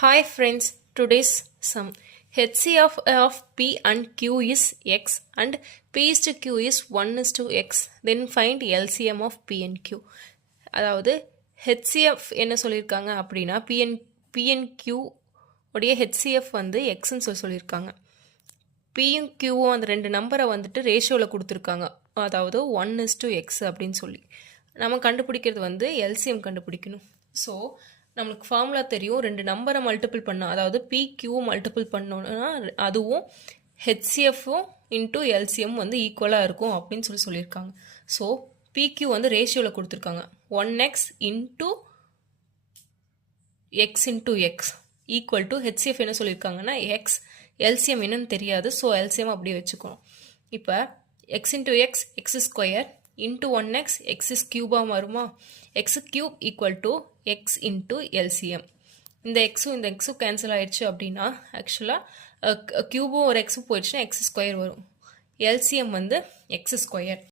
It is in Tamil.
Hi friends, today's sum. HCF of P and Q is X and P is to Q is 1 is to X. Then find LCM of P and Q. அதாவது HCF என்ன சொல்லியிருக்காங்க அப்படின்னா PN Q உடைய HCF வந்து Xன்னு சொல்லியிருக்காங்க. Pயும் Qவும் அந்த ரெண்டு நம்பரை வந்துட்டு ரேஷியோவில் கொடுத்துருக்காங்க. அதாவது 1 is to X அப்படின்னு சொல்லி நம்ம கண்டுபிடிக்கிறது வந்து LCM கண்டுபிடிக்கணும். ஸோ நம்மளுக்கு ஃபார்முலா தெரியும், ரெண்டு நம்பரை மல்டிபிள் பண்ணோம், அதாவது PQவும் மல்டிபிள் பண்ணோன்னா அதுவும் ஹெச்சிஎஃப்பும் இன்டூ எல்சிஎம் வந்து ஈக்குவலாக இருக்கும் அப்படின்னு சொல்லியிருக்காங்க. ஸோ PQ வந்து ரேஷியோவில் கொடுத்துருக்காங்க 1x into X into X equal to HCF என்ன சொல்லியிருக்காங்கன்னா எக்ஸ், எல்சிஎம் என்னன்னு தெரியாது, ஸோ எல்சிஎம் அப்படியே வச்சுக்கணும். இப்போ x into x x square into 1x x is கியூபாக வருமா, x cube equal to x into LCM. இந்த எக்ஸும் கேன்சல் ஆயிடுச்சு அப்படின்னா ஆக்சுவலாக கியூபும் ஒரு எக்ஸும் போயிடுச்சுன்னா எக்ஸ் ஸ்கொயர் வரும். எல்சிஎம் வந்து எக்ஸ் ஸ்கொயர்.